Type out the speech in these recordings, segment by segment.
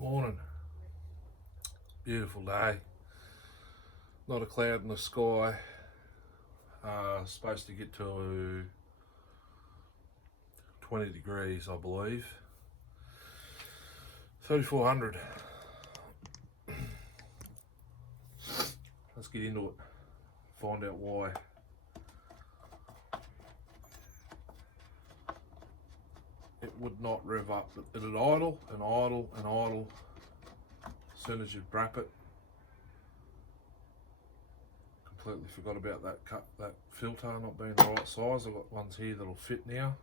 Morning. Beautiful day. Not a cloud in the sky. Supposed to get to 20 degrees, I believe. 3,400. Let's get into it. Find out why. It would not rev up. It would idle and idle and idle as soon as you wrap it. Completely forgot about that filter not being the right size. I've got ones here that'll fit now.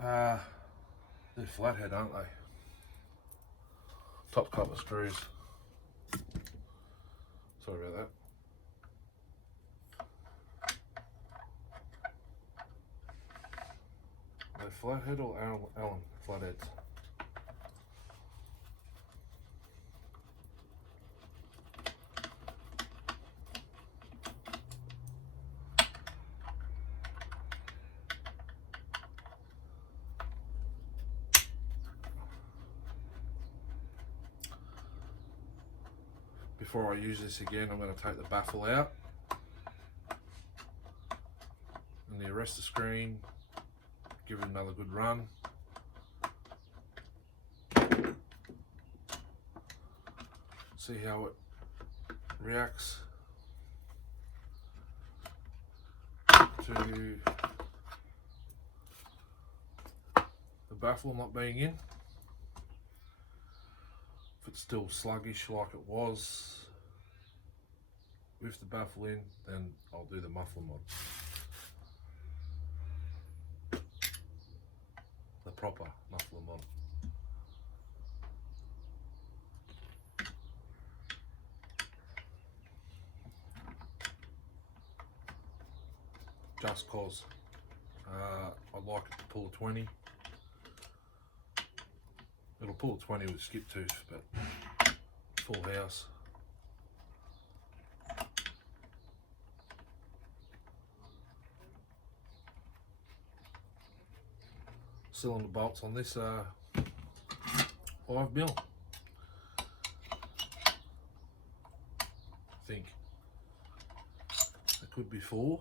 They're flathead, aren't they? Top cover screws. Sorry about that. Are they flathead or Allen flatheads? Before I use this again, I'm going to take the baffle out and the arrestor screen, give it another good run. See how it reacts to the baffle not being in. If it's still sluggish like it was with the baffle in, then I'll do the muffler mod. The proper muffler mod. Just cause I'd like it to pull a 20. It'll pull a 20 with skip tooth, but full house. Cylinder bolts on this are 5mm. I think it could be 4.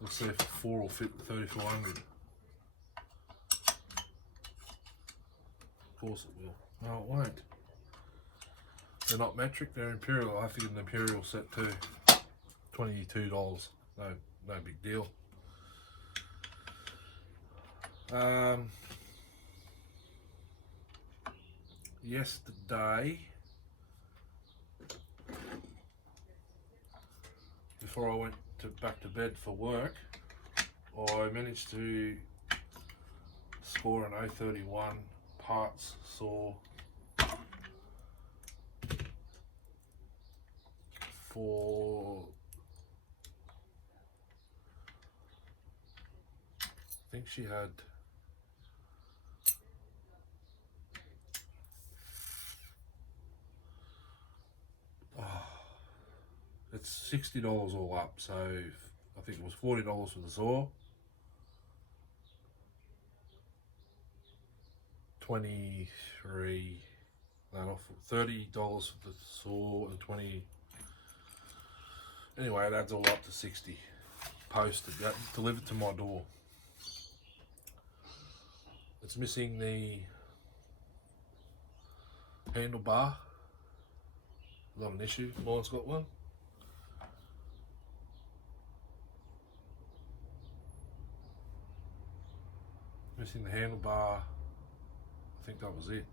Let's see if 4 will fit the 3,400. Of course it will. No, it won't. They're not metric, they're imperial. I have to get an imperial set too. $22. No big deal. Yesterday, before I went back to bed for work, I managed to score an 031 parts saw for, I think she had it's $60 all up, so I think it was $40 for the saw, 23, no, $30 for the saw and 20. Anyway, it adds all up to 60. Posted, delivered to my door. It's missing the handlebar. Not an issue. Mine's got one. Missing the handlebar. I think that was it.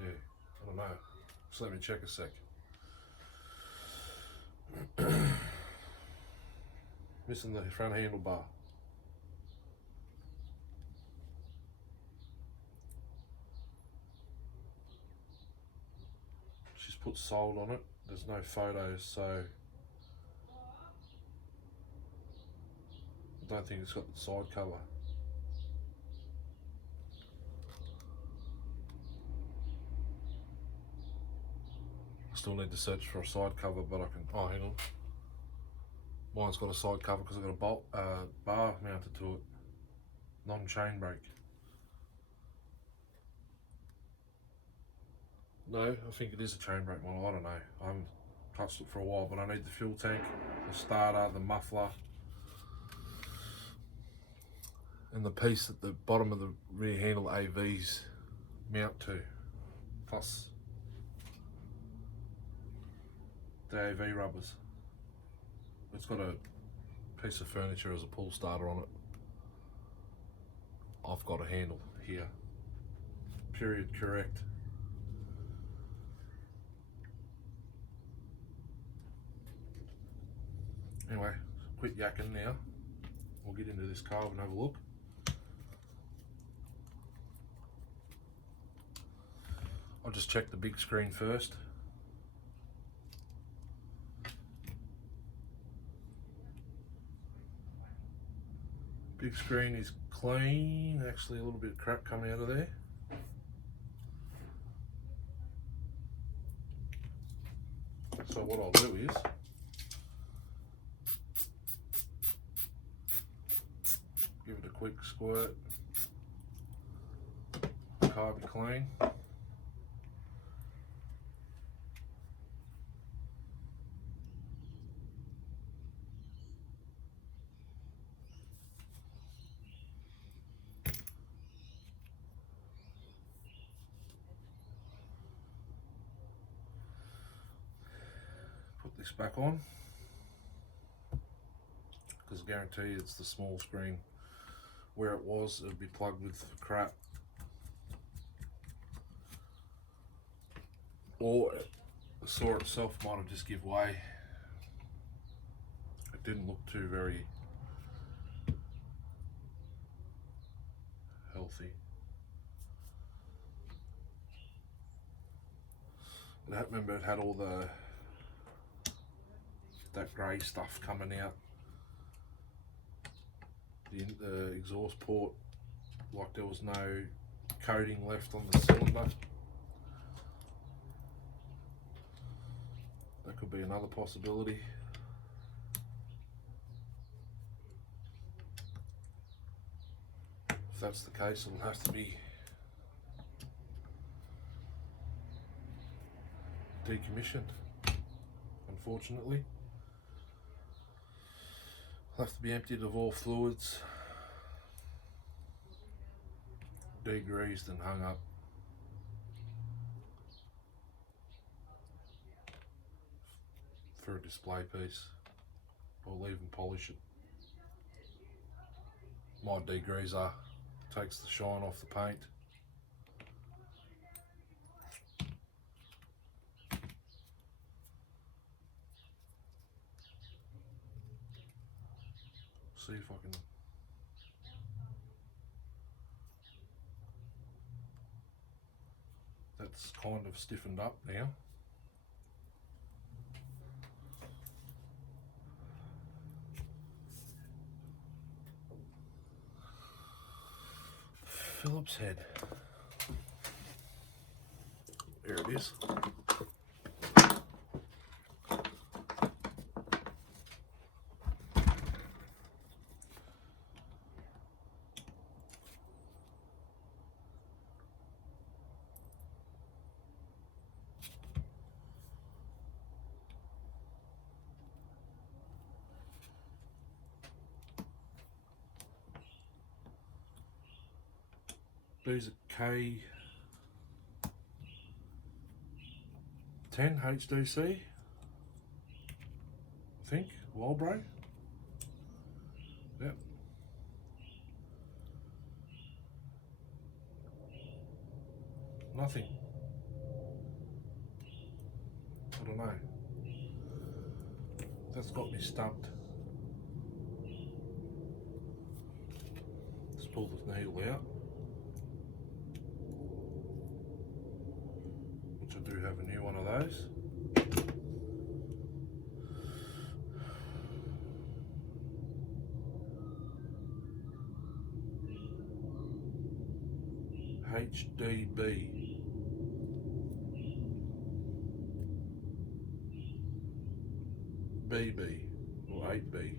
Yeah, I don't know. Just let me check a sec. Missing the front handlebar. She's put sold on it. There's no photos, so I don't think it's got the side cover. Still need to search for a side cover, but I can. Oh, hang on. Mine's got a side cover because I've got a bolt bar mounted to it. Non-chain brake. No, I think it is a chain brake model. I don't know. I haven't touched it for a while, but I need the fuel tank, the starter, the muffler, and the piece at the bottom of the rear handle AVs mount to, plus the AV rubbers. It's got a piece of furniture as a pull starter on it. I've got a handle here. Period correct. Anyway, quit yakking now. We'll get into this car and have a look. I'll just check the big screen first. Big screen is clean, actually a little bit of crap coming out of there. So what I'll do is give it a quick squirt, car be clean. Put this back on, because I guarantee it's the small screen. Where it was, it would be plugged with crap. Or the saw itself might have just give way. It didn't look too very healthy. I remember it had all that grey stuff coming out. The exhaust port, like there was no coating left on the cylinder. That could be another possibility. If that's the case, it'll have to be decommissioned, unfortunately. It'll have to be emptied of all fluids, degreased and hung up. For a display piece, or leave and polish it. My degreaser takes the shine off the paint. See if I can. That's kind of stiffened up now. Phillips head. There it is. These are K10 HDC, I think, Walbro. Yep. Nothing. I don't know. That's got me stumped. Let's pull this needle out. Which I do have a new one of those. HDB. BB or 8B.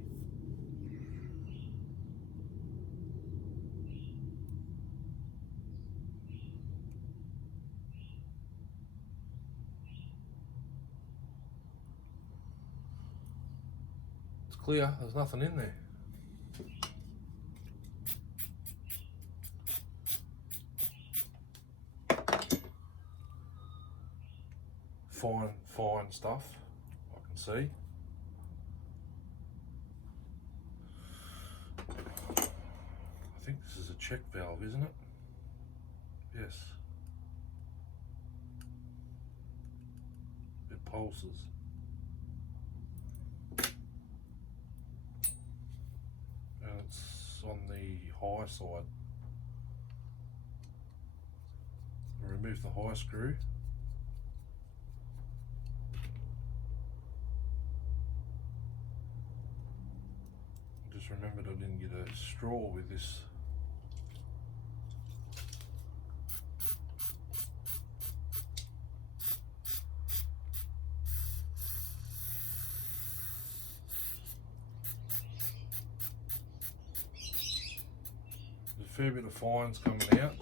It's clear, there's nothing in there. Fine stuff, I can see. I think this is a check valve, isn't it? Yes. It pulses. And it's on the high side. I'll remove the high screw. Just remembered I didn't get a straw with this. There's a fair bit of fines coming out.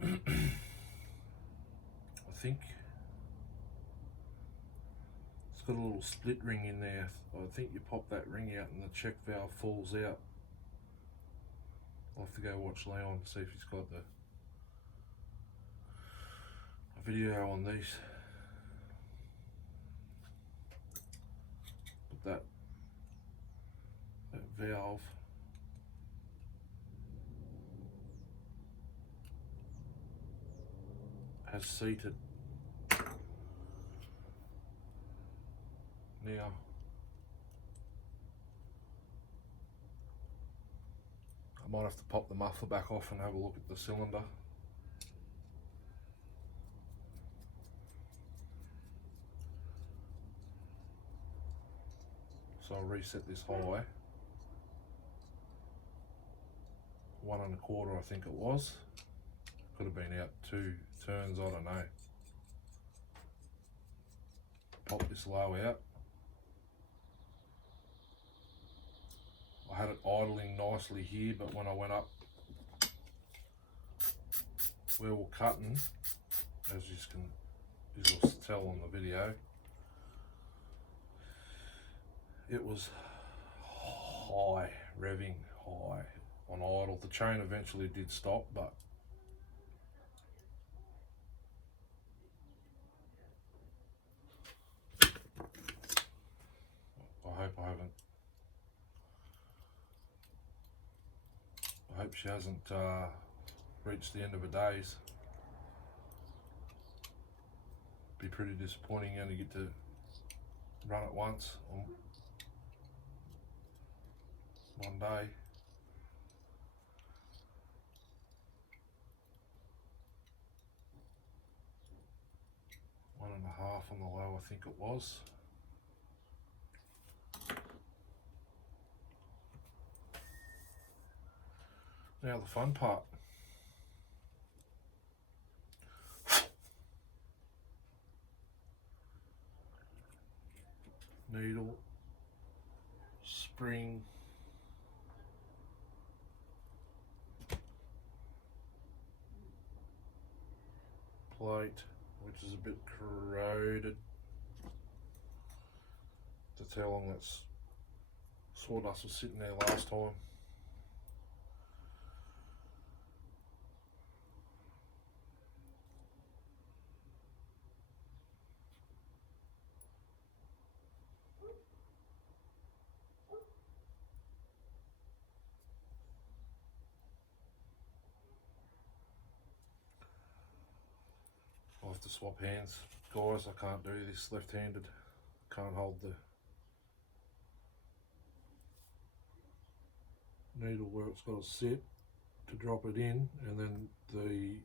I think it's got a little split ring in there. I think you pop that ring out and the check valve falls out. I'll have to go watch Leon to see if he's got a video on these. But that valve has seated. Now I might have to pop the muffler back off and have a look at the cylinder. So I'll reset this high. 1 1/4 I think it was. Could have been out 2 turns, I don't know. Pop this low out. I had it idling nicely here, but when I went up where we're cutting, as you'll tell on the video, it was high, revving high on idle. The chain eventually did stop, but I hope she hasn't reached the end of her days. Be pretty disappointing you only get to run it once on one day. One and a half on the low, I think it was. Now the fun part. Needle, spring, plate, which is a bit corroded. That's how long that sawdust was sitting there last time. I'll have to swap hands. Guys, I can't do this left-handed. Can't hold the needle where it's got to sit to drop it in, and then the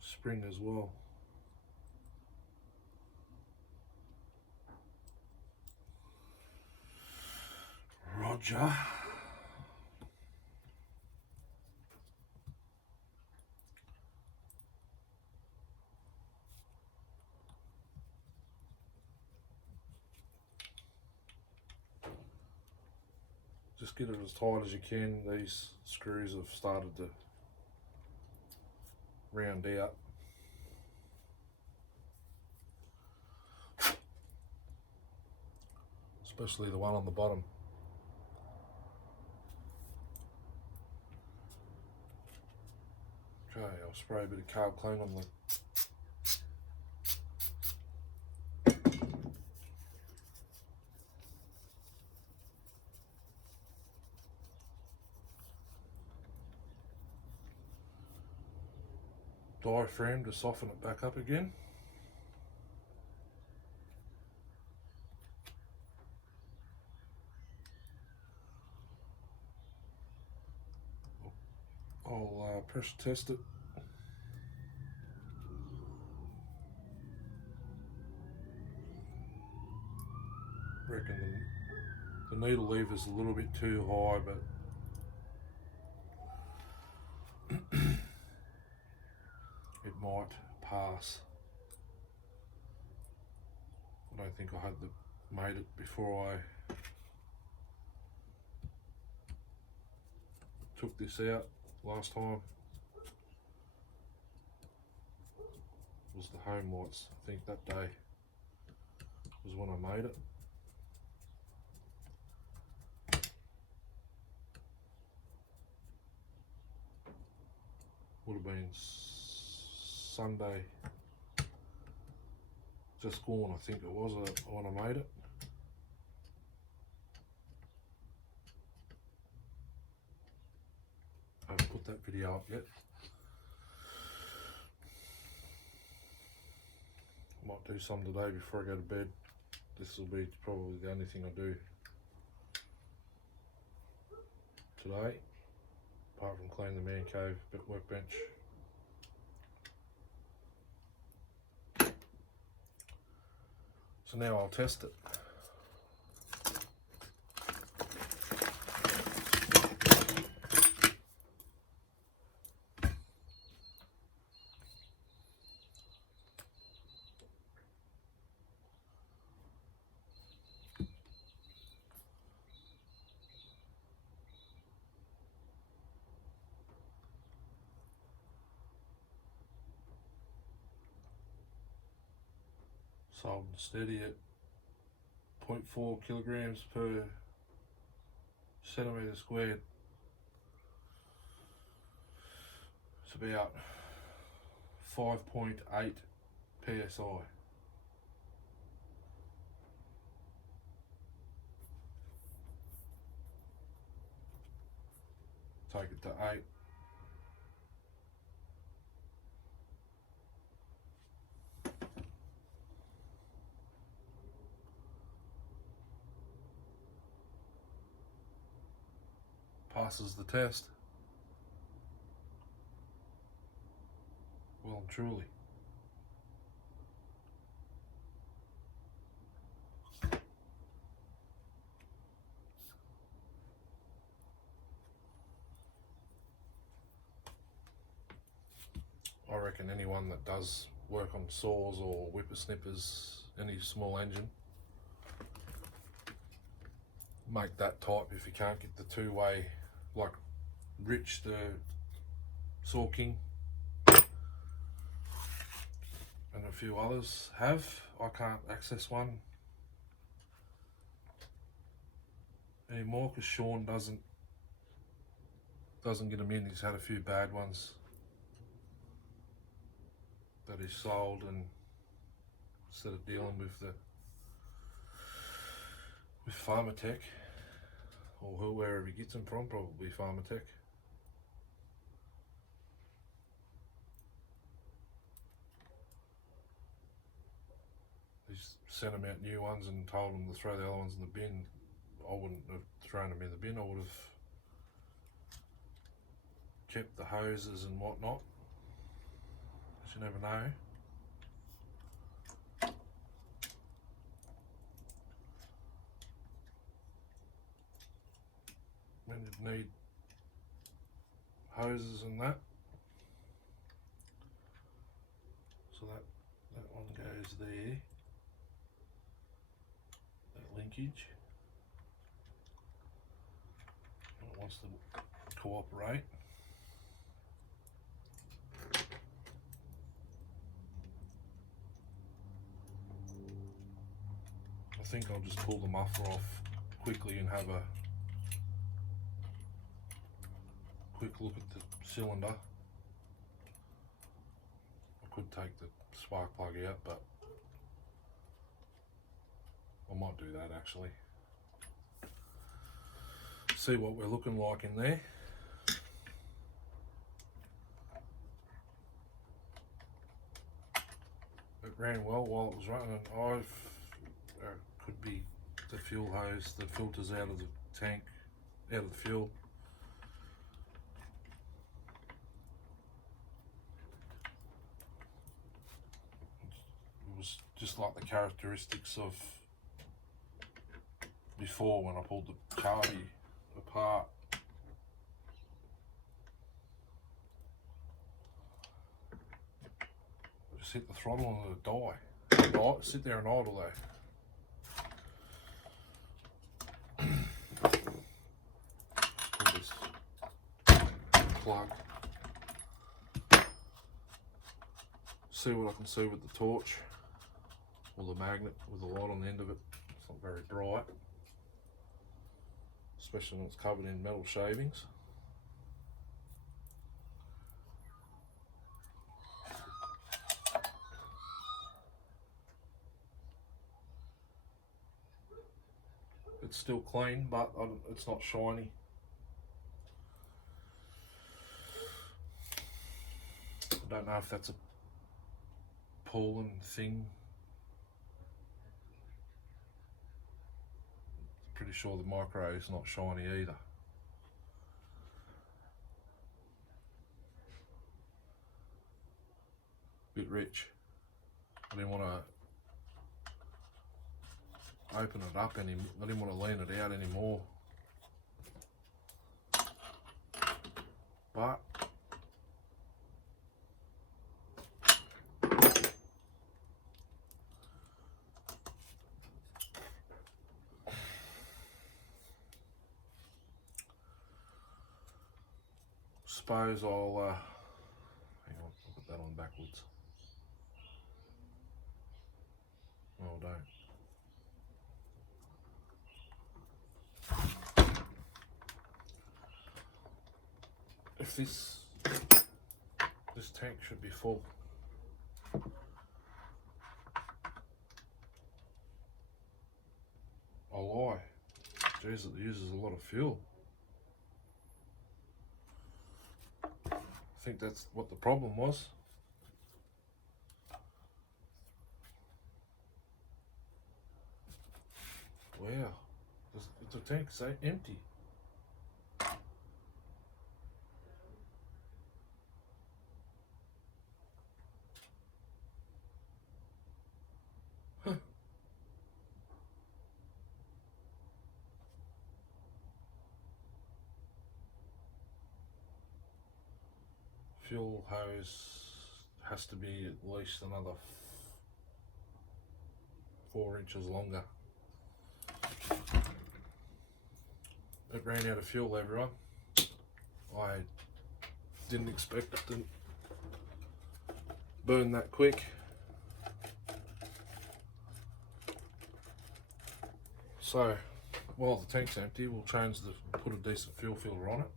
spring as well. Roger. Just get it as tight as you can. These screws have started to round out. Especially the one on the bottom. Okay, I'll spray a bit of carb clean on the diaphragm to soften it back up again. I'll pressure test it. Reckon the needle lever is a little bit too high, but it might pass. I don't think I had made it before I took this out last time. It was the home lights. I think that day was when I made it. Would have been Sunday, just gone, I think it was when I made it. I haven't put that video up yet. I might do some today before I go to bed. This will be probably the only thing I do today, apart from clean the man cave workbench. So now I'll test it. Sold and steady at 0.4 kilograms per centimetre squared. It's about 5.8 psi. Take it to 8. Passes the test. Well and truly. I reckon anyone that does work on saws or whippersnippers, any small engine, make that type if you can't get the two-way, like Rich the Saw King and a few others have. I can't access one anymore because Sean doesn't get them in. He's had a few bad ones that he's sold, and instead of dealing with Pharmatech or wherever he gets them from, probably Pharmatech. He's sent them out new ones and told them to throw the other ones in the bin. I wouldn't have thrown them in the bin. I would have kept the hoses and whatnot. But you never know. when you need hoses and that. So that one goes there, that linkage. It wants to cooperate. I think I'll just pull the muffler off quickly and have a quick look at the cylinder. I could take the spark plug out, but I might do that actually. See what we're looking like in there. It ran well while it was running. Could be the fuel hose, the filters out of the tank, out of the fuel. It was just like the characteristics of before when I pulled the carby apart. Just hit the throttle and it'll die. Sit there and idle though. Pull this plug. See what I can see with the torch or the magnet with the light on the end of it. It's not very bright, especially when it's covered in metal shavings. It's still clean, but it's not shiny. I don't know if that's a Poulan thing. Pretty sure the micro is not shiny either. Bit rich. I didn't want to open it up anymore. I didn't want to lean it out anymore. But suppose I'll hang on, I'll put that on backwards. No, I don't. If this tank should be full. I'll lie. Jeez, it uses a lot of fuel. I think that's what the problem was. Wow, the tank's empty. Huh. Fuel hose has to be at least another 4 inches longer. It ran out of fuel, everyone. I didn't expect it to burn that quick. So, while the tank's empty, we'll put a decent fuel filter on it.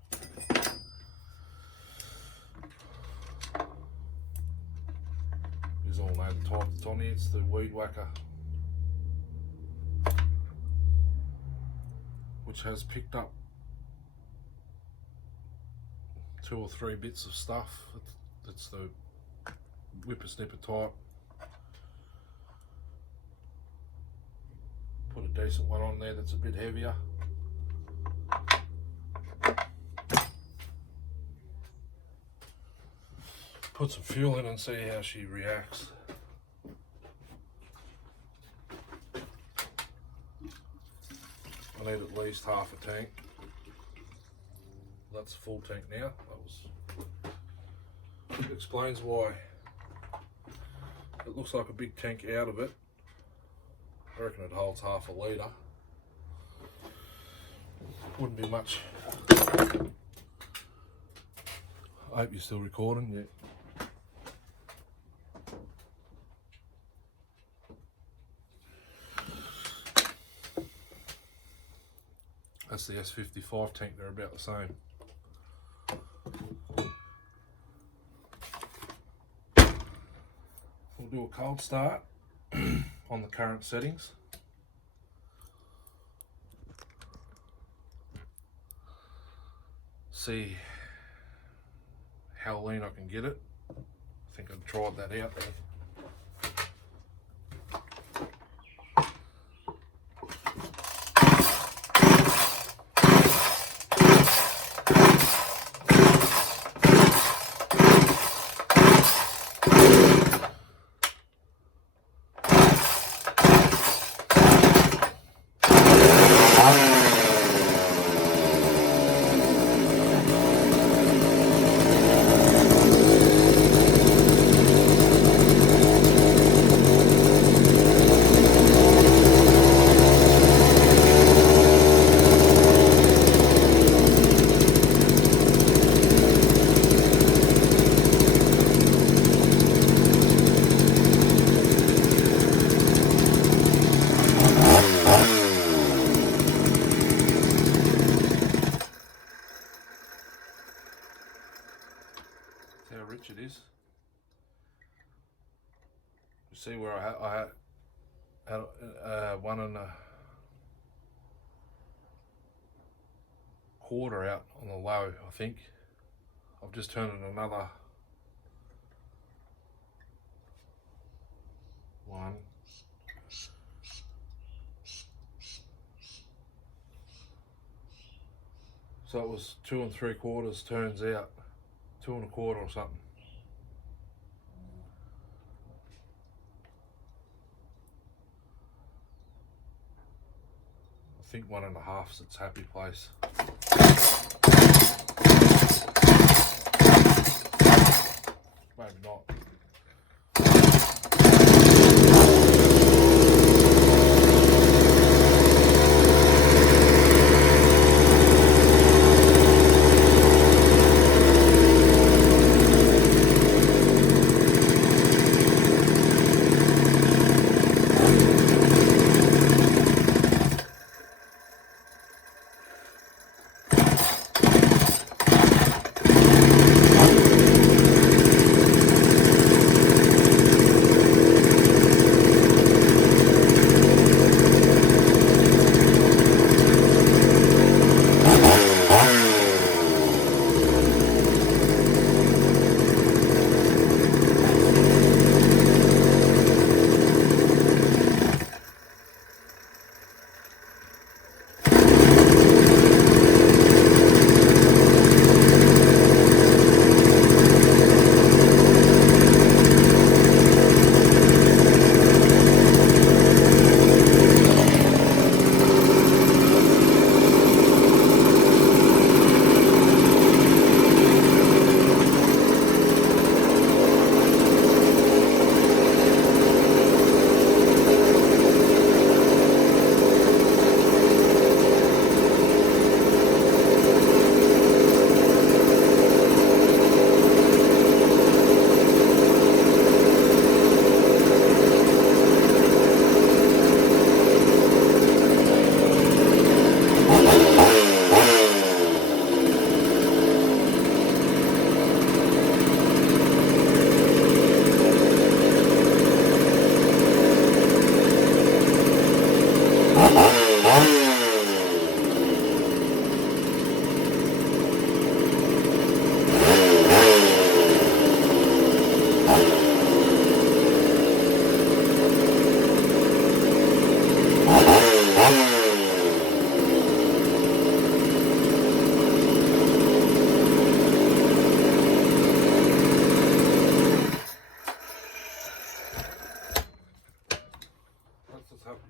You all know the type that's on here. It's the Weed Whacker, which has picked up 2 or 3 bits of stuff. It's the whippersnipper type. Put a decent one on there that's a bit heavier. Put some fuel in and see how she reacts. I need at least half a tank. That's a full tank now. That explains why it looks like a big tank out of it. I reckon it holds half a litre. Wouldn't be much. I hope you're still recording. Yeah. That's the S55 tank, they're about the same. We'll do a cold start on the current settings. See how lean I can get it. I think I've tried that out there. How rich it is. You see where I had 1.25 out on the low, I think. I've just turned it another 1. So it was 2 3/4 turns out. 2 1/4 or something. I think 1.5's its happy place. Maybe not.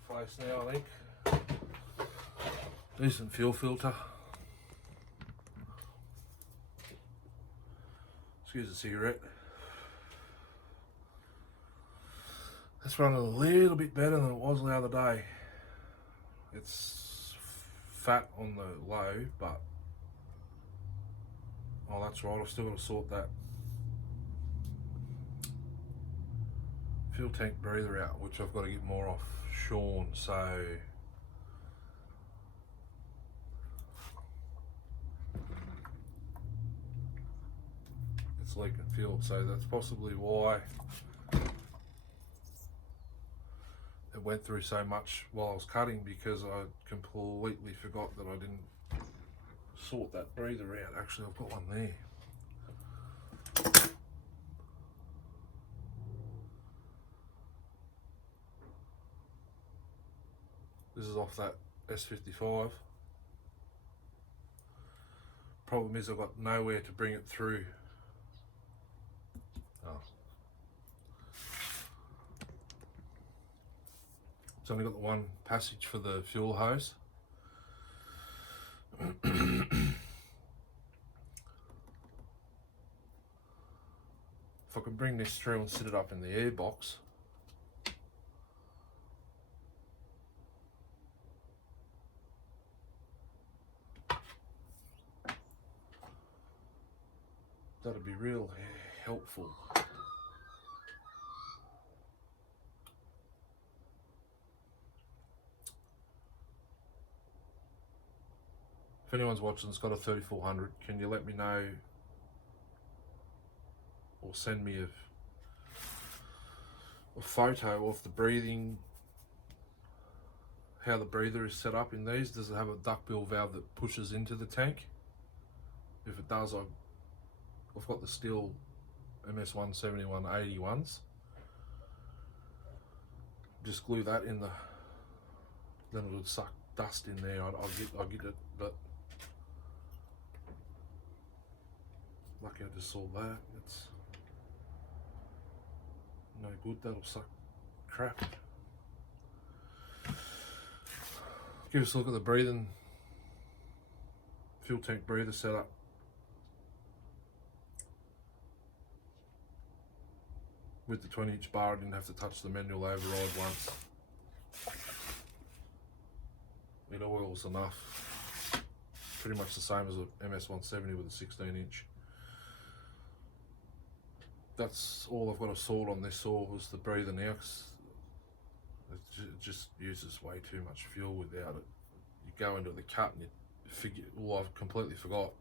Place now, I think. Decent fuel filter. Excuse the cigarette. It's running a little bit better than it was the other day. It's fat on the low, but oh, that's right, I've still got to sort that fuel tank breather out, which I've got to get more off Sean, so it's leaking fuel, so that's possibly why it went through so much while I was cutting, because I completely forgot that I didn't sort that breather out. Actually, I've got one there. This is off that S55. Problem is I've got nowhere to bring it through. Oh. It's only got the one passage for the fuel hose. If I can bring this through and sit it up in the air box, that'd be real helpful. If anyone's watching that's got a 3400, can you let me know or send me a photo of the breathing, how the breather is set up in these? Does it have a duckbill valve that pushes into the tank? If it does, I've got the steel MS170 180 ones. Just glue that in then it would suck dust in there. I'll get it, but lucky I just saw that. It's no good, that'll suck crap. Give us a look at the breathing, fuel tank breather setup. With the 20-inch bar, I didn't have to touch the manual override once. It oils enough. Pretty much the same as a MS170 with a 16-inch. That's all I've got to sort on this saw was the breather now, because it just uses way too much fuel without it. You go into the cut and you figure, well, I've completely forgot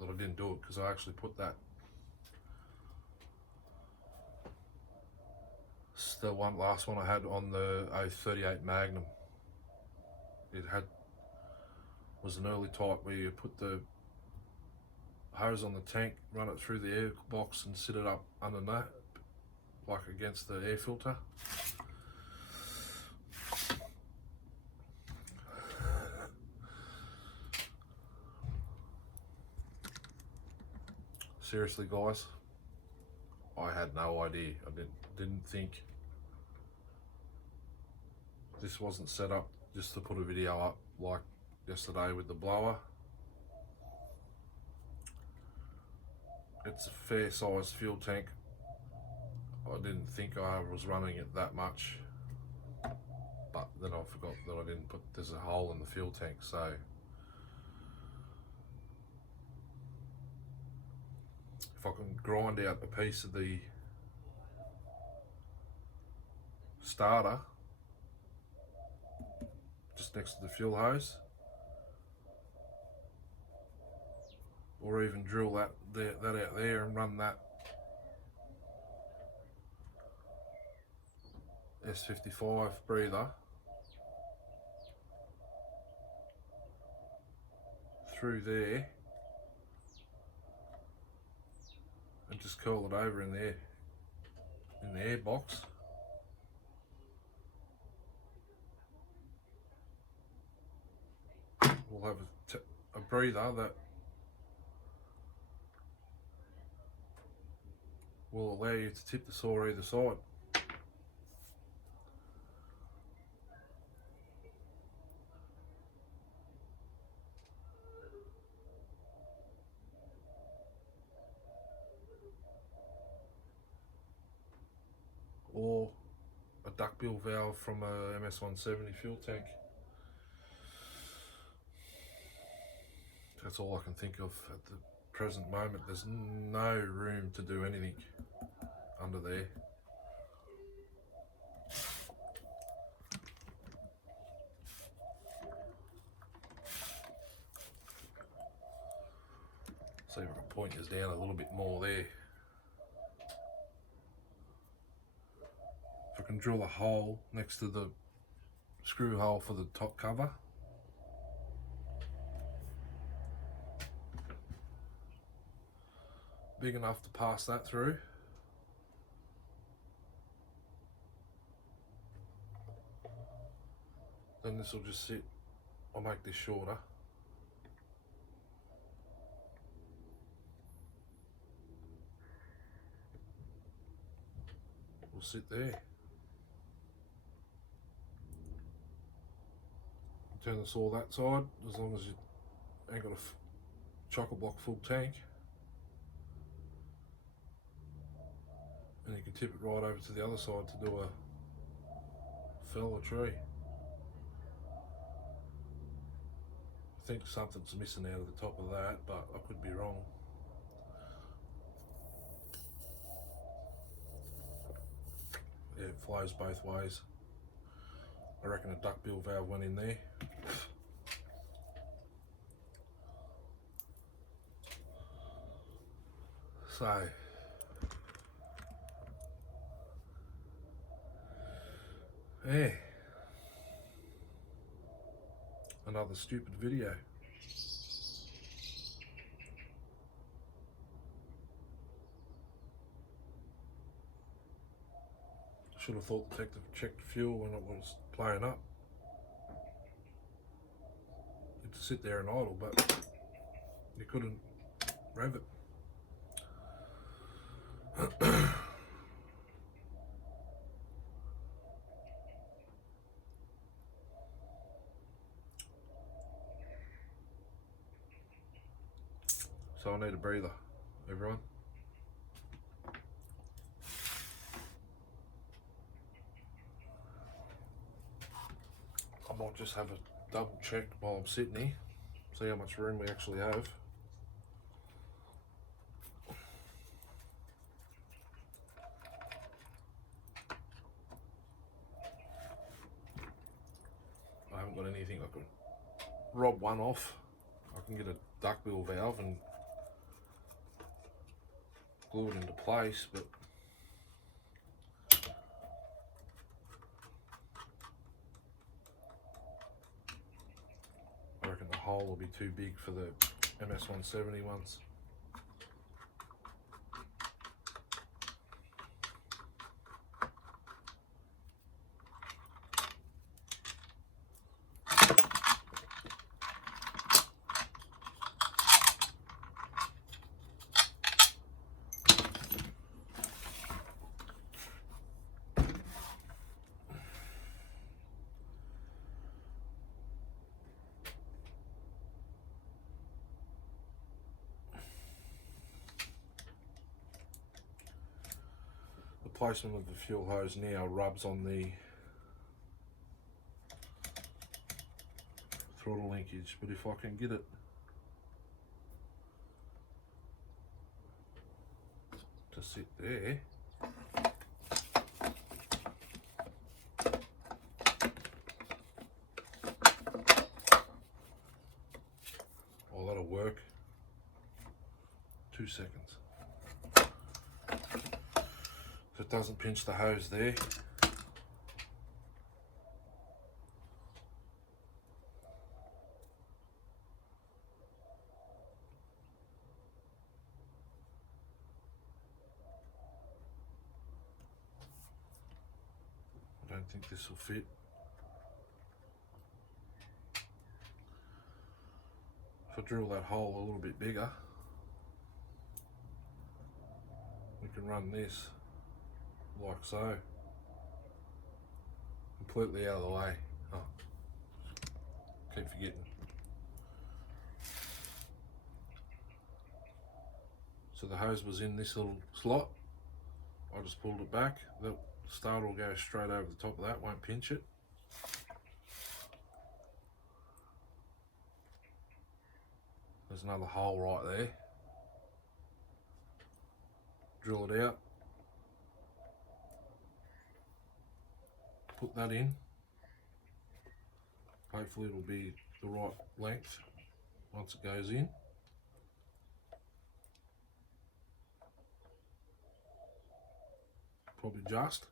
that I didn't do it, because I actually put that, it's the last one I had on the 038 Magnum. It was an early type where you put the hose on the tank, run it through the air box and sit it up under that, like against the air filter. Seriously guys, I had no idea. I didn't think this wasn't set up just to put a video up like yesterday with the blower. It's a fair sized fuel tank. I didn't think I was running it that much, but then I forgot that I didn't put, there's a hole in the fuel tank, so if I can grind out a piece of the starter just next to the fuel hose, or even drill that out there and run that S55 breather through there and just curl it over in there in the air box. We'll have a breather that will allow you to tip the saw either side. or a duckbill valve from a MS-170 fuel tank. That's all I can think of at the present moment. There's no room to do anything under there. See if I can point this down a little bit more there. If I can drill a hole next to the screw hole for the top cover. Big enough to pass that through. Then this will just sit. I'll make this shorter. Will sit there. Turn the saw that side, as long as you ain't got a chocker block full tank. And you can tip it right over to the other side to do a fell or tree. I think something's missing out of the top of that, but I could be wrong. Yeah, it flows both ways. I reckon a duckbill valve went in there. So, yeah, another stupid video. Should have thought to check the fuel when it was playing up. You had to sit there and idle, but you couldn't rev it. So I need a breather, everyone. I might just have a double check while I'm sitting here, see how much room we actually have. I haven't got anything. I can rob one off. I can get a duckbill valve and glue it into place, but I reckon the hole will be too big for the MS-170 ones. The placement of the fuel hose now rubs on the throttle linkage, but if I can get it to sit there, oh, that'll work. 2 seconds. If it doesn't pinch the hose there, I don't think this will fit. If I drill that hole a little bit bigger, we can run this like so, completely out of the way. Oh, keep forgetting. So the hose was in this little slot. I just pulled it back. starter will go straight over the top of that, won't pinch it. There's another hole right there. Drill it out. Put that in. Hopefully it'll be the right length once it goes in. Probably just.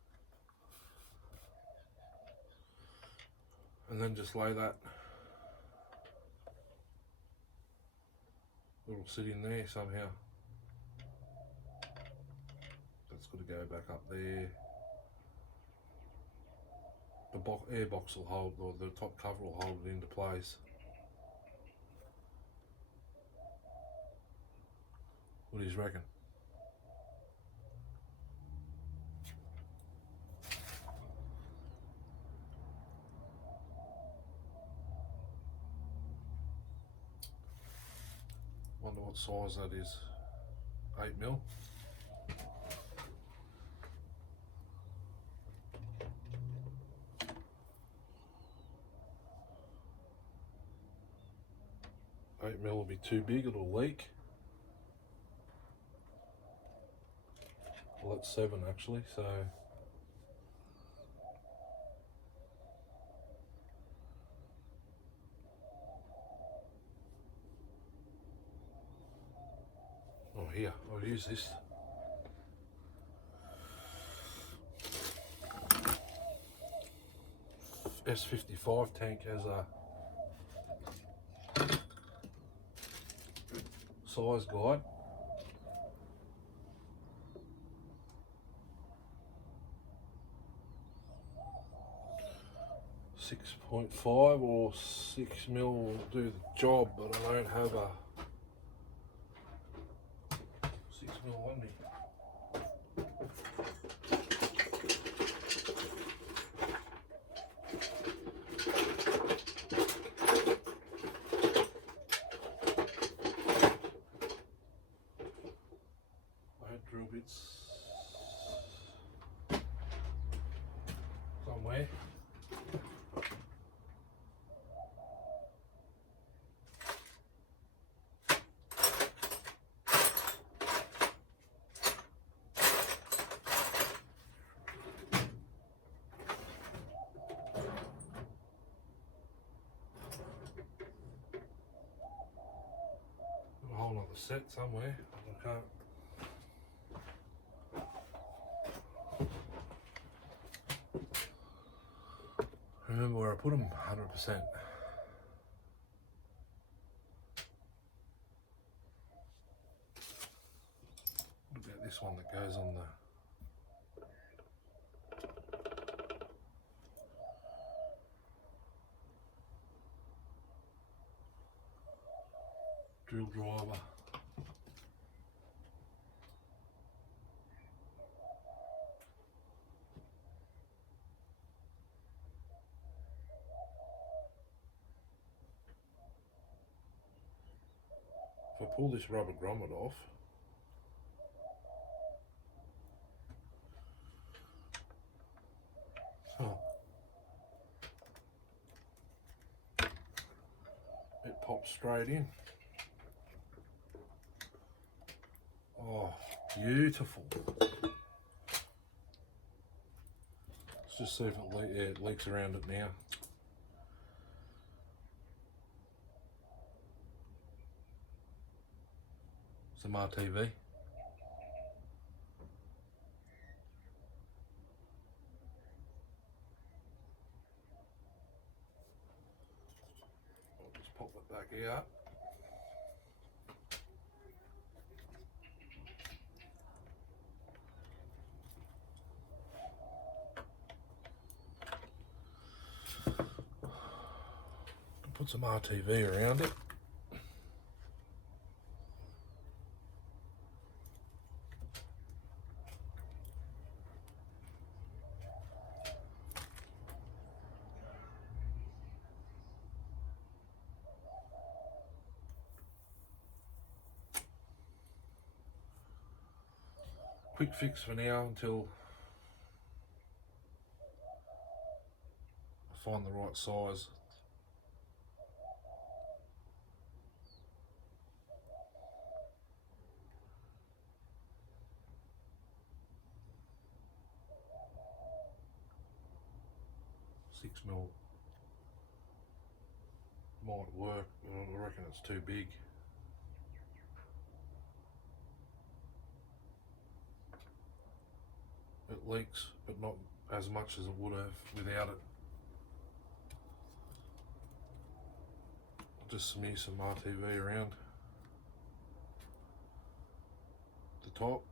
And then just lay that little sit in there somehow. That's got to go back up there. The air box will hold, or the top cover will hold it into place. What do you reckon? Wonder what size that is. 8mm. Will be too big, it'll leak. Well, that's 7 actually, so oh, here, I'll use this. S55 tank as a size guide. .5 or 6mm will do the job, but I don't have a 6mm on me. I had drill bits somewhere. A whole other set somewhere. I can't. Remember where I put them? 100%. What about this one that goes on the drill driver? If I pull this rubber grommet off, oh, it pops straight in. Oh, beautiful. Let's just see if it leaks around it now. Some RTV. I'll just pop it back out. Put some RTV around it. Quick fix for now until find the right size. Six mil might work, but I reckon it's too big. It leaks, but not as much as it would have without it. I'll just smear some RTV around the top.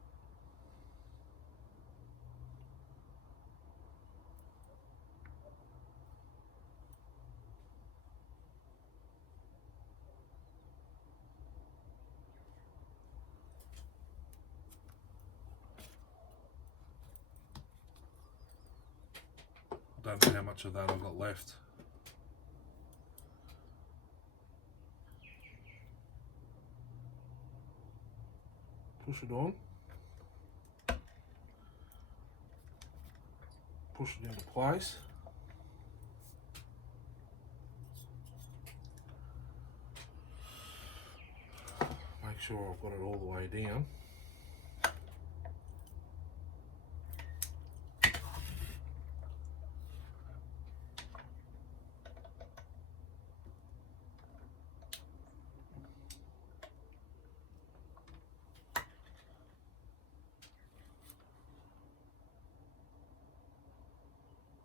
Don't know how much of that I've got left. Push it on. Push it into place. Make sure I've got it all the way down.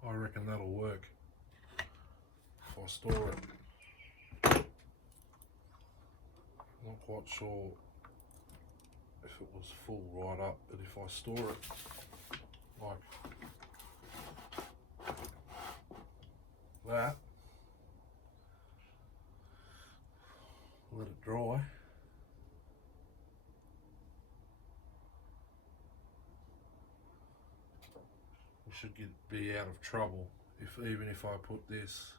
I reckon that'll work if I store it. Not quite sure if it was full right up, but if I store it like that, let it dry, we should be out of trouble even if I put this.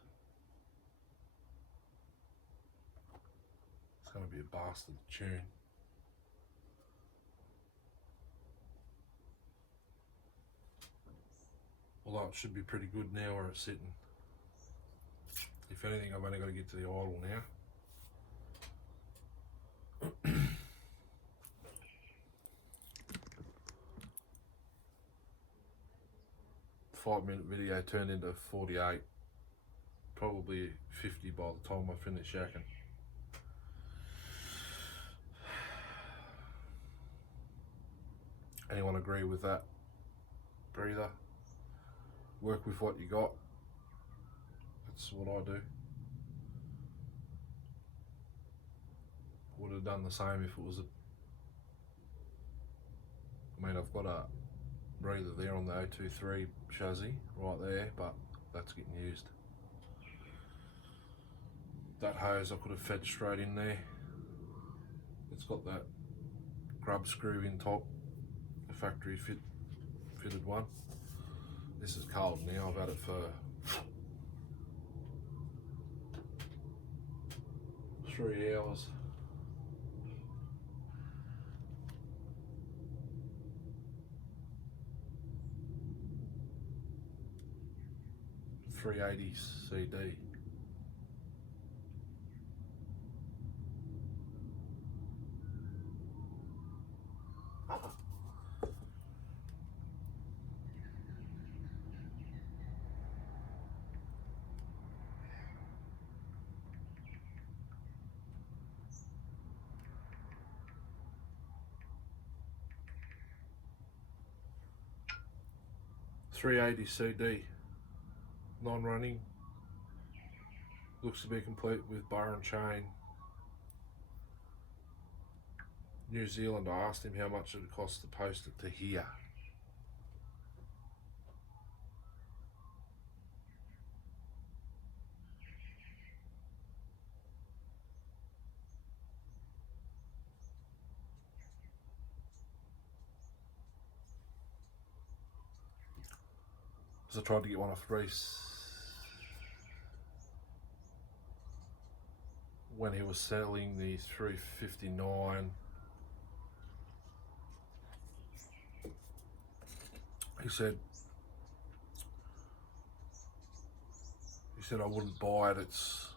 It's going to be a bastard tune. Although it should be pretty good now where it's sitting. If anything, I've only got to get to the idle now. 5-minute video turned into 48, probably 50 by the time I finish yakking. Anyone agree with that? Breather. Work with what you got. That's what I do. Would have done the same if it was I mean, I've got a breather there on the 023 chassis right there, but that's getting used. That hose I could have fed straight in there. It's got that grub screw in top, the factory fitted one. This is cold now, I've had it for 3 hours. .380 CD. .380 CD, non-running, looks to be complete with bar and chain. New Zealand, I asked him how much it would cost to post it to here. So I tried to get one off Reese when he was selling the 359. He said said I wouldn't buy it, it's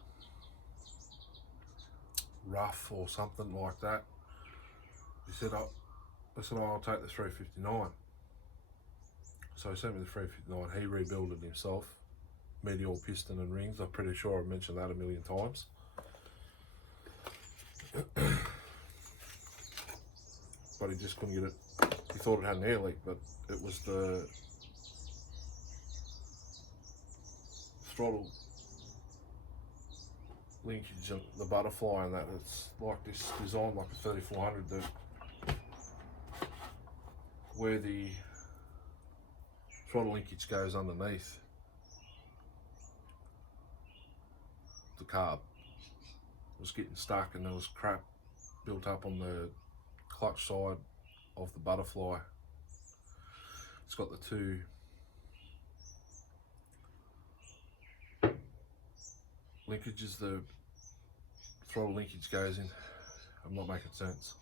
rough or something like that. He said, I said, oh, I'll take the 359. So he sent me the 359. He rebuilt it himself, medial piston and rings. I'm pretty sure I've mentioned that a million times. But he just couldn't get it. He thought it had an air leak, but it was the throttle linkage and the butterfly and that. It's like this design, like a 3400, that where the throttle linkage goes underneath the carb was getting stuck, and there was crap built up on the clutch side of the butterfly. It's got the two linkages, the throttle linkage goes in. I'm not making sense.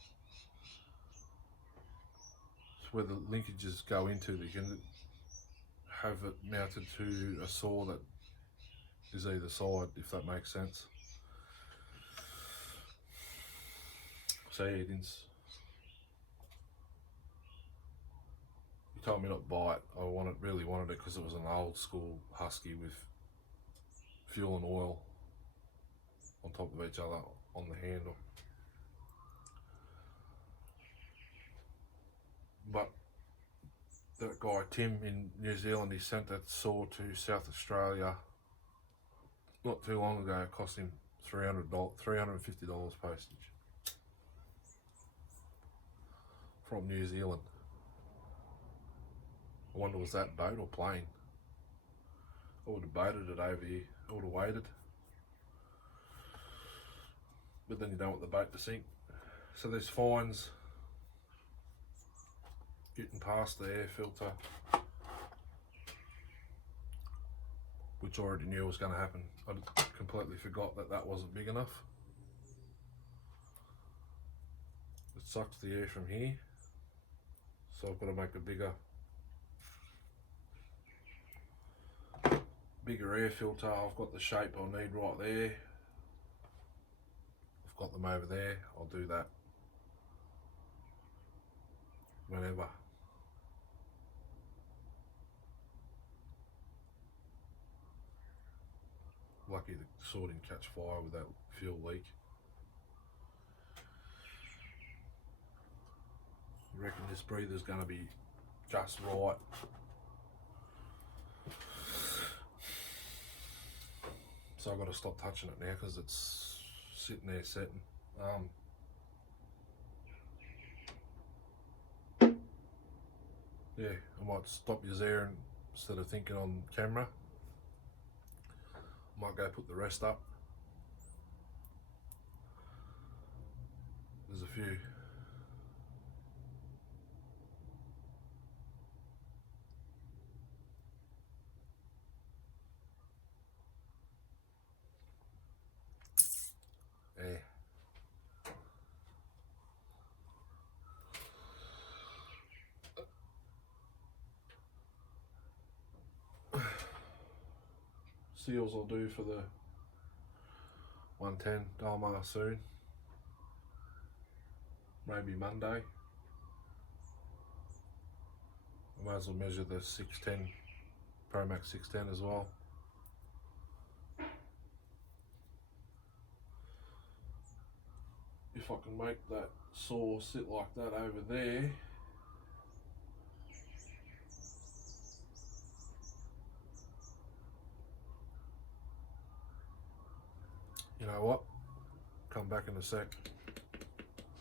It's where the linkages go into, that you can have it mounted to a saw that is either side, if that makes sense. So yeah, he told me not to buy it. I really wanted it because it was an old school Husky with fuel and oil on top of each other on the handle. But that guy Tim in New Zealand, he sent that saw to South Australia not too long ago. It cost him $350 postage from New Zealand. I wonder, was that boat or plane? I would have boated it over here. I would have waited. But then you don't want the boat to sink. So there's fines getting past the air filter, which I already knew was going to happen. I completely forgot that that wasn't big enough. It sucks the air from here, so I've got to make a bigger air filter. I've got the shape I need right there. I've got them over there. I'll do that whenever. Lucky the saw didn't catch fire with that fuel leak. I reckon this breather's going to be just right. So I've got to stop touching it now because it's sitting there setting. Yeah, I might stop you there instead of thinking on camera. I might go put the rest up. There's a few. Yeah. Seals I'll do for the 110 Dalmar soon. Maybe Monday. I might as well measure the 610, Pro Max 610 as well. If I can make that saw sit like that over there, you know what? Come back in a sec.